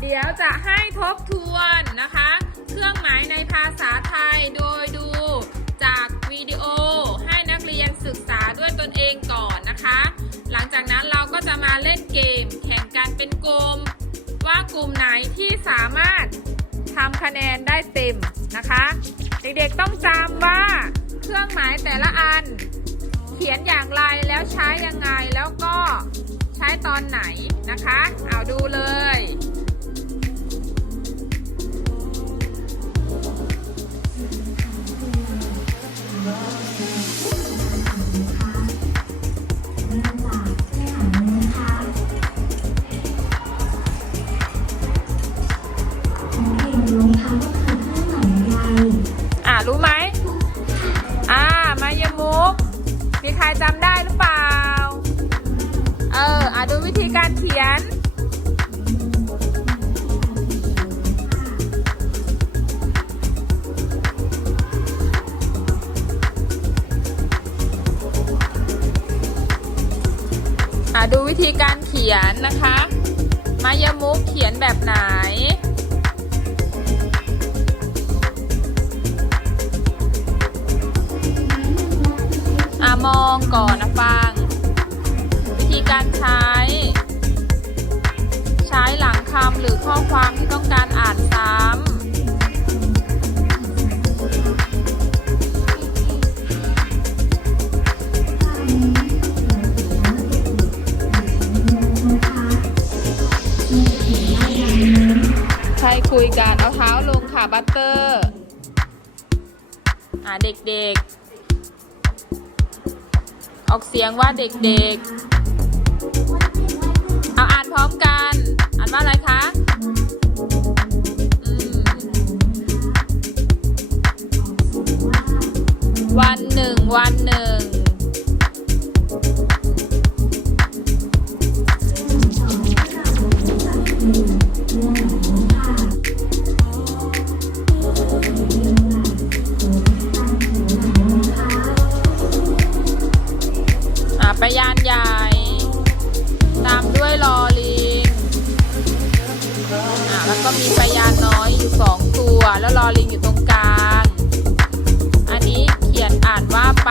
เดี๋ยวจะให้ทบทวนนะคะ เครื่องหมายในภาษาไทยโดยดูจากวิดีโอให้นักเรียนศึกษาด้วยตนเองก่อนนะคะ หลังจากนั้นเราก็จะมาเล่นเกม แข่งกันเป็นกลุ่มว่ากลุ่มไหนที่สามารถทำคะแนนได้เต็มนะคะ เด็กๆต้องจำว่าเครื่องหมายแต่ละอัน เขียนอย่างไรแล้วใช้ยังไงแล้วก็ใช้ตอนไหนนะคะ เอาดูเลย รู้ไหมอ่ามายมุกมีใครจำได้หรือเปล่า เอออ่าดูวิธีการเขียน อ่าดูวิธีการเขียนนะคะ มายมุกเขียนแบบไหน มองก่อนนะฟัง วิธีการใช้ ใช้หลังคำหรือข้อความที่ต้องการอ่านซ้ำใช่คุยกันเอาเท้าลงค่ะ บัตเตอร์ อ่าเด็กๆ ออกเสียงว่าเด็กๆ เอาอ่านพร้อมกัน อ่านว่าอะไรคะ ก็มีปลายาน้อยอยู่สองตัว แล้วรอลิงอยู่ตรงกลาง อันนี้เขียนอ่านว่าไป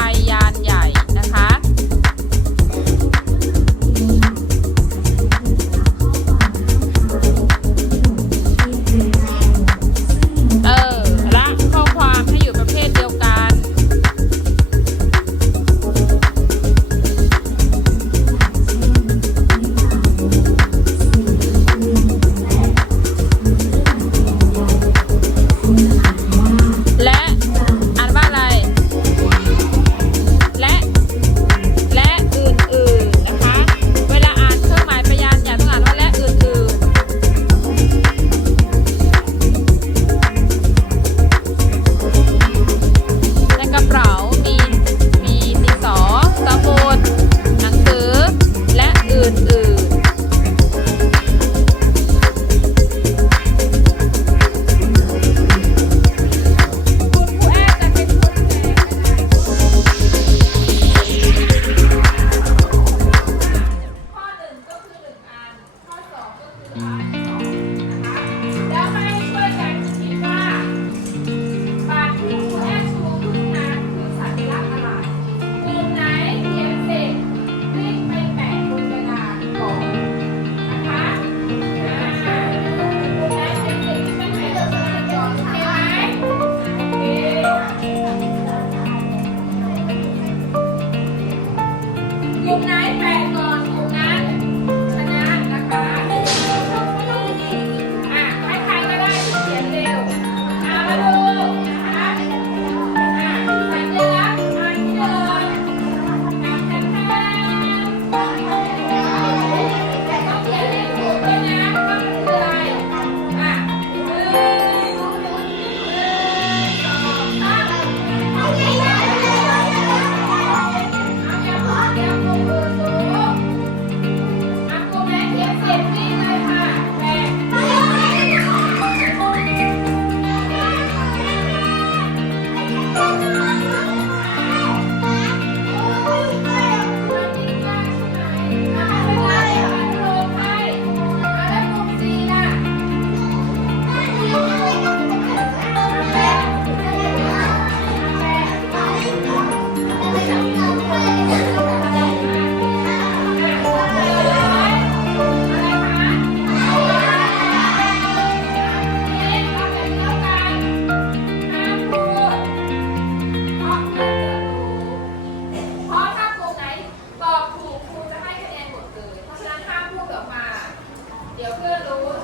哥了